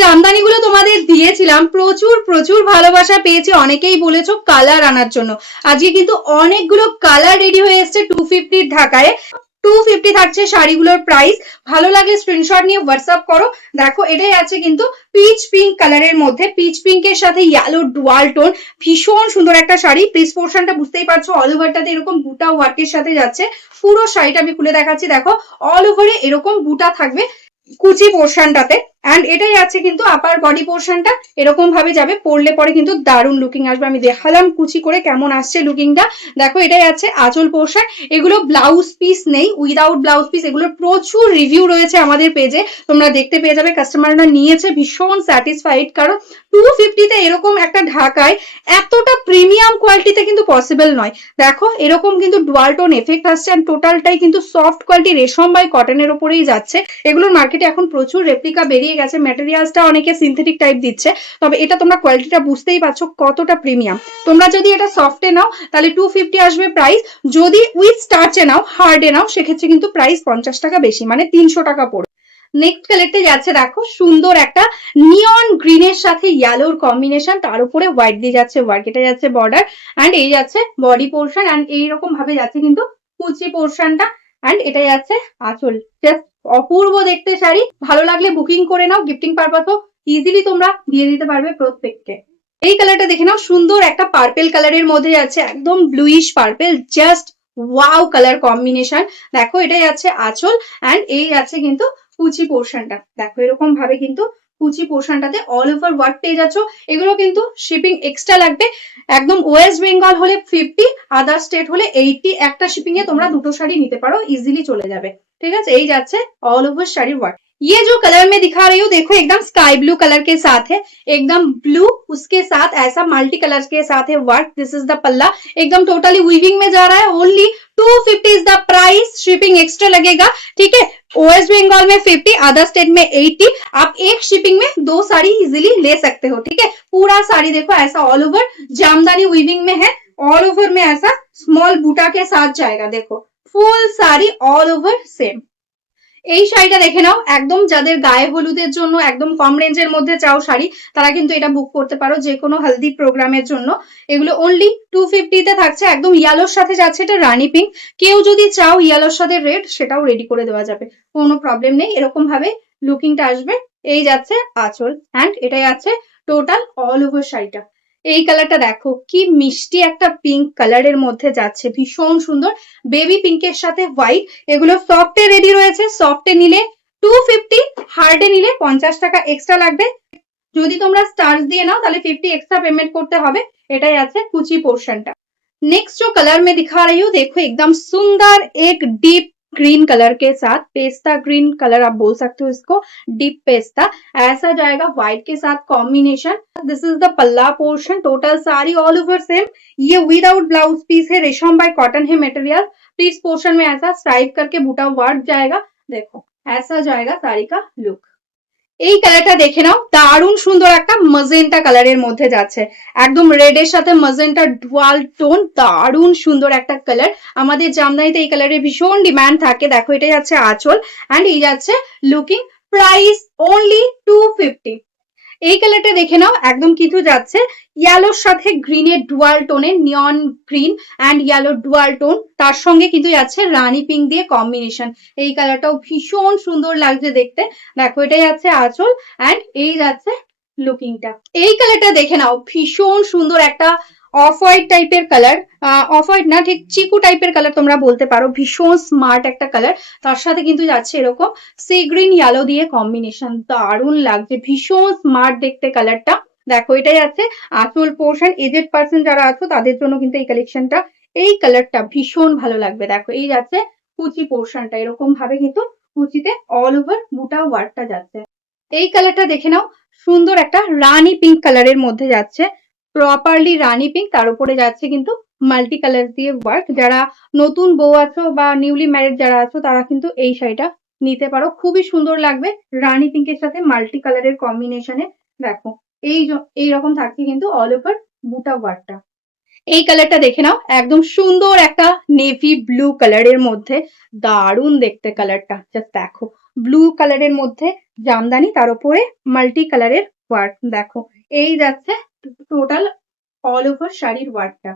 জামদানিগুলো তোমাদের দিয়েছিলাম, প্রচুর প্রচুর ভালোবাসা পেয়েছি, অনেকেই বলেছো কালার আনার জন্য। আজকে কিন্তু অনেকগুলো কালার রেডি হয়ে এসছে 250 ঢাকায়। 250 থাকছে শাড়িগুলোর প্রাইস। ভালো লাগলে স্ক্রিনশট নিয়ে হোয়াটসঅ্যাপ করো। দেখো এটাই আছে কিন্তু পিচ পিঙ্ক কালারের মধ্যে, পিচ পিঙ্কের সাথে ইয়েলো ডুয়াল টোন, ভীষণ সুন্দর একটা শাড়ি। প্রিস পোর্শনটা বুঝতেই পারছো, অল ওভারটাতে এরকম বুটা ওয়ার্কের সাথে যাচ্ছে। পুরো শাড়িটা আমি খুলে দেখাচ্ছি, দেখো অল ওভারে এরকম বুটা থাকবে কুচি পোর্শনটাতে। অ্যান্ড এটাই আছে কিন্তু আপার বডি পোর্শনটা এরকম ভাবে যাবে, পরলে পরে কিন্তু দারুণ লুকিং আসবে। আমি দেখালাম কুচি করে কেমন আসছে লুকিংটা। দেখো এটাই আছে আঁচল পোর্শন। এগুলো ব্লাউজ পিস নেই, উইদাউট ব্লাউজ পিস। এগুলো প্রচুর রিভিউ রয়েছে আমাদের পেজে, তোমরা দেখতে পেয়ে যাবে। কাস্টমাররা নিয়েছে, ভীষণ স্যাটিসফাইড, কারণ 250 এরকম একটা ঢাকায় এতটা প্রিমিয়াম কোয়ালিটিতে কিন্তু পসিবল নয়। দেখো এরকম কিন্তু ডুয়াল টোন এফেক্ট আসছে, আর টোটালটাই কিন্তু সফট কোয়ালিটি রেশম বাই কটনের উপরেই যাচ্ছে। এগুলোর মার্কেটে এখন প্রচুর রেপ্লিকা বেরিয়ে গেছে, ম্যাটেরিয়ালসটা অনেকে সিনথেটিক টাইপ দিচ্ছে, তবে এটা তোমরা কোয়ালিটিটা বুঝতেই পারছো কতটা প্রিমিয়াম। তোমরা যদি এটা সফটে নাও তাহলে 250 আসবে প্রাইস, যদি উইথ স্টার্চে নাও, হার্ডে নাও, সেক্ষেত্রে কিন্তু প্রাইস 50 টাকা বেশি, মানে 300 টাকা পড়বে। নেক্সট কালারটা যাচ্ছে দেখো সুন্দর একটা নিয়ন গ্রিনের সাথে ইয়েলোর কম্বিনেশন, তার উপরে হোয়াইট দিয়ে যাচ্ছে ওয়ার্ক। এটা যাচ্ছে বর্ডার, অ্যান্ড এই যাচ্ছে বডি পোর্শন, অ্যান্ড এইরকম ভাবে যাচ্ছে কিন্তু কুচি পোর্শনটা, অ্যান্ড এটা যাচ্ছে আঁচল। জাস্ট অপূর্ব দেখতে শাড়ি। ভালো লাগলে বুকিং করে নাও, গিফটিং পারপাসও ইজিলি তোমরা দিয়ে দিতে পারবে প্রত্যেককে। এই কালারটা দেখে নাও, সুন্দর একটা পার্পেল কালারের মধ্যে যাচ্ছে, একদম bluish purple, just wow colour combination. দেখো এটাই আছে আঁচল, অ্যান্ড এই আছে কিন্তু কুচি পোর্শনটা। দেখো এরকম ভাবে কিন্তু কুচি পোর্শনটাতে অল ওভার ওয়ার্ক পেয়ে যাচ্ছ। এগুলো কিন্তু শিপিং এক্সট্রা লাগবে। একদম ওয়েস্ট বেঙ্গল হলে 50, আদার স্টেট হলে 80। একটা শিপিং এ তোমরা দুটো শাড়ি নিতে পারো, ইজিলি চলে যাবে। ঠিক আছে, এই যাচ্ছে ऑल ओवर শাড়ি ওয়ার্ক। ये जो कलर मैं दिखा रही हूँ देखो एकदम स्काई ब्लू कलर के साथ है, एकदम ब्लू, उसके साथ ऐसा मल्टी कलर के साथ है वर्क। दिस इज द पल्ला, एकदम टोटली वीविंग में जा रहा है। Only 250 is the price, shipping extra लगेगा। ठीक है, वेस्ट बंगाल में 50, अदर स्टेट में 80। आप एक शिपिंग में 2 साड़ी इजिली ले सकते हो। ठीक है, पूरा साड़ी देखो ऐसा ऑल ओवर जामदानी वीविंग में है, ऑल ओवर में ऐसा स्मॉल बूटा के साथ जाएगा। देखो ফুল শাড়ি অল ওভার সেম। এই শাড়িটা দেখে নাও, একদম যাদের গায়ে হলুদের জন্য একদম কম রেঞ্জের মধ্যে চাও শাড়ি, তারা কিন্তু এটা বুক করতে পারো যে কোনো হলদি প্রোগ্রামের জন্য। এগুলো অনলি 250 তে থাকছে, একদম ইয়েলোর সাথে যাচ্ছে, এটা রানী পিঙ্ক। কেউ যদি চাও ইয়েলোর সাথে রেড, সেটাও রেডি করে দেওয়া যাবে, কোনো প্রবলেম নেই। এরকম ভাবে লুকিংটা আসবে। এই যাচ্ছে আঁচল, অ্যান্ড এটাই আছে টোটাল অল ওভার শাড়িটা। এই কালারটা দেখো কি মিষ্টি একটা পিঙ্ক কালারের মধ্যে যাচ্ছে, ভীষণ সুন্দর। বেবি পিঙ্কের সাথে হোয়াইট। এগুলো সফটে রেডি রয়েছে, সফটে নিলে 250, হার্ডে নিলে 50 টাকা এক্সট্রা লাগবে। যদি তোমরা স্টার্চ দিয়ে নাও তাহলে 50 एक्स्ट्रा पेमेंट করতে হবে। এটাই আছে কুচি পোর্শনটা। नेक्स्ट जो कलर मैं दिखा रही हूँ देखो एकदम सुंदर एक डीप ग्रीन कलर के साथ, पेस्ता ग्रीन कलर आप बोल सकते हो इसको, डीप पेस्ता ऐसा जाएगा व्हाइट के साथ कॉम्बिनेशन। दिस इज द पल्ला portion, total sari all over same. ये विदाउट ब्लाउज पीस है, रेशम बाय कॉटन है मटेरियल। प्लीज पोर्शन में ऐसा स्ट्राइप करके बूटा वर्क जाएगा। देखो ऐसा जाएगा साड़ी का लुक। এই কালারটা দেখে নাও, দারুণ সুন্দর একটা মজেন্টা কালারের মধ্যে যাচ্ছে, একদম রেড এর সাথে মজেন্টা ডুয়াল টোন, দারুণ সুন্দর একটা কালার। আমাদের জামদানিতে এই কালারের ভীষণ ডিমান্ড থাকে। দেখো এটা যাচ্ছে আঁচল, অ্যান্ড এই যাচ্ছে লুকিং। Price only 250। এই কালারটা দেখে নাও, একদম কিন্তু যাচ্ছে ইয়েলোর সাথে গ্রিনের ডুয়াল টোনের, neon green and yellow dual tone, তার সঙ্গে কিন্তু যাচ্ছে রানী পিঙ্ক দিয়ে কম্বিনেশন। এই কালারটাও ভীষণ সুন্দর লাগছে দেখতে। দেখো এটাই যাচ্ছে আঁচল, অ্যান্ড এই যাচ্ছে লুকিংটা। এই কালারটা দেখে নাও, ভীষণ সুন্দর একটা অফ হোয়াইট টাইপের কালার, অফ হোয়াইট না ঠিক চিকু টাইপের কালার তোমরা বলতে পারো, ভীষণ স্মার্ট একটা কালার। তার সাথে কিন্তু যাচ্ছে এরকম সি গ্রিন ইয়েলো দিয়ে কম্বিনেশন, দারুণ লাগছে, ভীষণ স্মার্ট দেখতে কালারটা। দেখো এটাই আছে আঁচল পোর্শন। এজেড পার্সন যারা আছো তাদের জন্য কিন্তু এই কালেকশনটা, এই কালারটা ভীষণ ভালো লাগবে। দেখো এই যাচ্ছে কুচি পোর্শনটা, এরকম ভাবে কিন্তু কুচিতে অল ওভার বুটা ওয়ার্কটা যাচ্ছে। এই কালারটা দেখে নাও, সুন্দর একটা রানী পিঙ্ক কালারের মধ্যে যাচ্ছে, প্রপারলি রানী পিঙ্ক, তার উপরে যাচ্ছে কিন্তু মাল্টি কালার দিয়ে ওয়ার্ক। যারা নতুন বউ আছো বা নিউলি ম্যারিড যারা আছো তারা কিন্তু এই শাড়িটা নিতে পারো, খুবই সুন্দর লাগবে রানী পিঙ্কের সাথে মাল্টি কালারের কম্বিনেশনে। দেখো এইরকম থাকছে কিন্তু অল ওভার বুটা ওয়ার্কটা। এই কালারটা দেখে নাও, একদম সুন্দর একটা নেভি ব্লু কালারের মধ্যে, দারুণ দেখতে কালারটা। জাস্ট দেখো ব্লু কালারের মধ্যে জামদানি, তার উপরে মাল্টি কালারের ওয়ার্ক। দেখো এই যাচ্ছে টোটাল অল ওভার শাড়ির ওয়ার্কটা।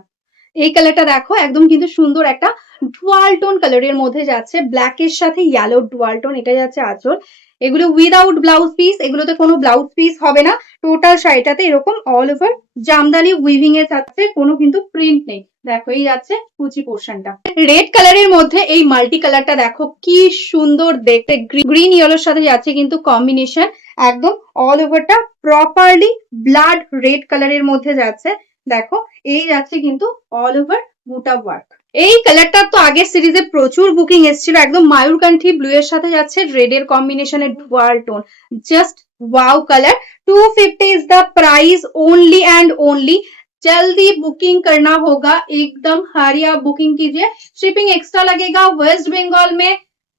এই কালারটা দেখো একদম কিন্তু সুন্দর একটা ডুয়াল টোন কালারের মধ্যে যাচ্ছে, ব্ল্যাক এর সাথে ইয়েলো ডুয়াল টোন, এটা যাচ্ছে আঁচল। এগুলো উইদাউট ব্লাউজ পিস, এগুলোতে কোনো ব্লাউজ পিস হবে না। টোটাল শাড়িটাতে এরকম অল ওভার জামদানি উইভিং এর সাথে কোনো কিন্তু প্রিন্ট নেই। দেখো এই যাচ্ছে কুচি পোর্শনটা। রেড কালারের মধ্যে এই মাল্টি কালারটা দেখো কি সুন্দর দেখতে, গ্রিন ইয়েলোর সাথে যাচ্ছে কিন্তু কম্বিনেশন, একদম অল ওভারটা প্রপারলি ব্লাড রেড কালারের মধ্যে যাচ্ছে। দেখো এই যাচ্ছে কিন্তু অল ওভার বুটা ওয়ার্ক। এই কালারটা তো আগের সিরিজে প্রচুর বুকিং এসেছিল, একদম মায়ূরকান্ঠি ব্লু এর সাথে যাচ্ছে রেড এর কম্বিনেশনের dual tone, just wow colour. 250 is the price only and only. जल्दी बुकिंग करना होगा, एकदम हारिया बुकिंग कीजिए। शिपिंग एक्स्ट्रा लगेगा वेस्ट बंगाल में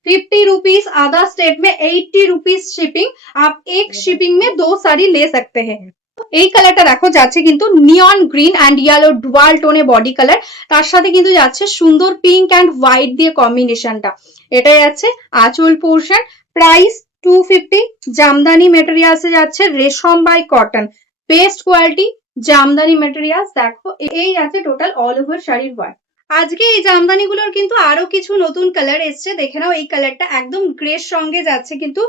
50 रुपीज, अदर स्टेट में 80 रुपीज शिपिंग। आप एक शिपिंग में 2 साड़ी ले सकते हैं। এই কালারটা দেখো যাচ্ছে কিন্তু neon green and yellow dual টোনে বডি কালার, তার সাথে কিন্তু যাচ্ছে সুন্দর পিঙ্ক অ্যান্ড হোয়াইট দিয়ে কম্বিনেশনটা। এটা যাচ্ছে আঁচল পোর্শন। প্রাইস 250। জামদানি মেটেরিয়ালসে যাচ্ছে রেশম by cotton, best quality Jamdani materials. দেখো এই আছে টোটাল অল ওভার শাড়ির ওয়ার্ক। আজকে এই জামদানিগুলোর কিন্তু আরো কিছু নতুন কালার এসছে, দেখে নাও। এই কালারটা একদম গ্রের সঙ্গে যাচ্ছে কিন্তু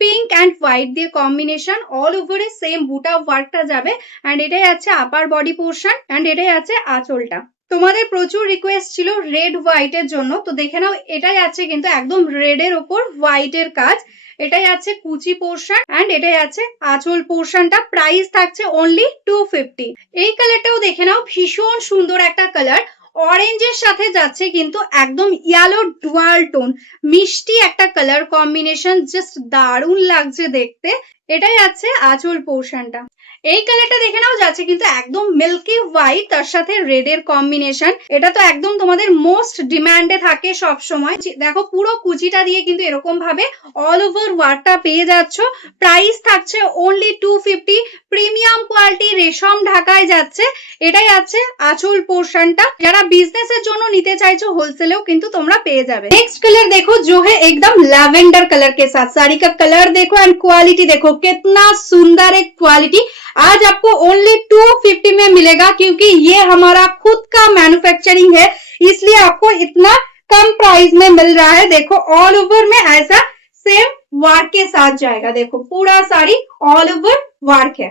পিঙ্ক অ্যান্ড হোয়াইট দিয়ে কম্বিনেশন, অল ওভারে সেম বুটা ওয়ার্কটা যাবে। অ্যান্ড এটাই আছে আপার বডি পোর্শন, অ্যান্ড এটাই আছে আঁচলটা। তোমাদের প্রচুর রিকোয়েস্ট ছিল রেড হোয়াইট এর জন্য, তো দেখে নাও এটাই আছে কিন্তু একদম রেড এর ওপর হোয়াইট এর কাজ। এটাই আছে কুচি পোর্শন অ্যান্ড এটাই আছে আঁচল পোর্শনটা। প্রাইস থাকছে অনলি 250। এই কালারটাও দেখে নাও, ভীষণ সুন্দর একটা কালার, অরেঞ্জের সাথে যাচ্ছে কিন্তু একদম ইয়েলো ডুয়াল টোন, মিষ্টি একটা কালার কম্বিনেশন, জাস্ট দারুণ লাগছে দেখতে। এটাই আছে আঁচল পোর্শনটা। এই কালারটা দেখে নাও যাচ্ছে কিন্তু একদম মিল্কি হোয়াইট, তার সাথে রেড এর কম্বিনেশন। এটা তো একদম তোমাদের মোস্ট ডিমান্ডে থাকে সব সময়। দেখো পুরো কুচিটা দিয়ে কিন্তু এরকম ভাবে অল ওভার ওয়ার্কটা পেয়ে যাচ্ছ। প্রাইস থাকছে অনলি 250। প্রিমিয়াম কোয়ালিটি রেশম ঢাকায় যাচ্ছে। এটাই আছে আঁচল পোর্শনটা। যারা বিজনেসের জন্য নিতে চাইছো হোলসেলেও কিন্তু তোমরা পেয়ে যাবে। नेक्स्ट कलर देखो जो है एकदम लैवेंडर कलर के साथ, साड़ी का कलर देखो एंड क्वालिटी देखो, कितना सुंदर एक क्वालिटी। आज आपको ओनली 250 में मिलेगा, क्योंकि ये हमारा खुद का मैन्युफैक्चरिंग है, इसलिए आपको इतना कम प्राइस में मिल रहा है। देखो ऑल ओवर में ऐसा सेम वर्क के साथ जाएगा। देखो पूरा साड़ी ऑल ओवर वर्क है।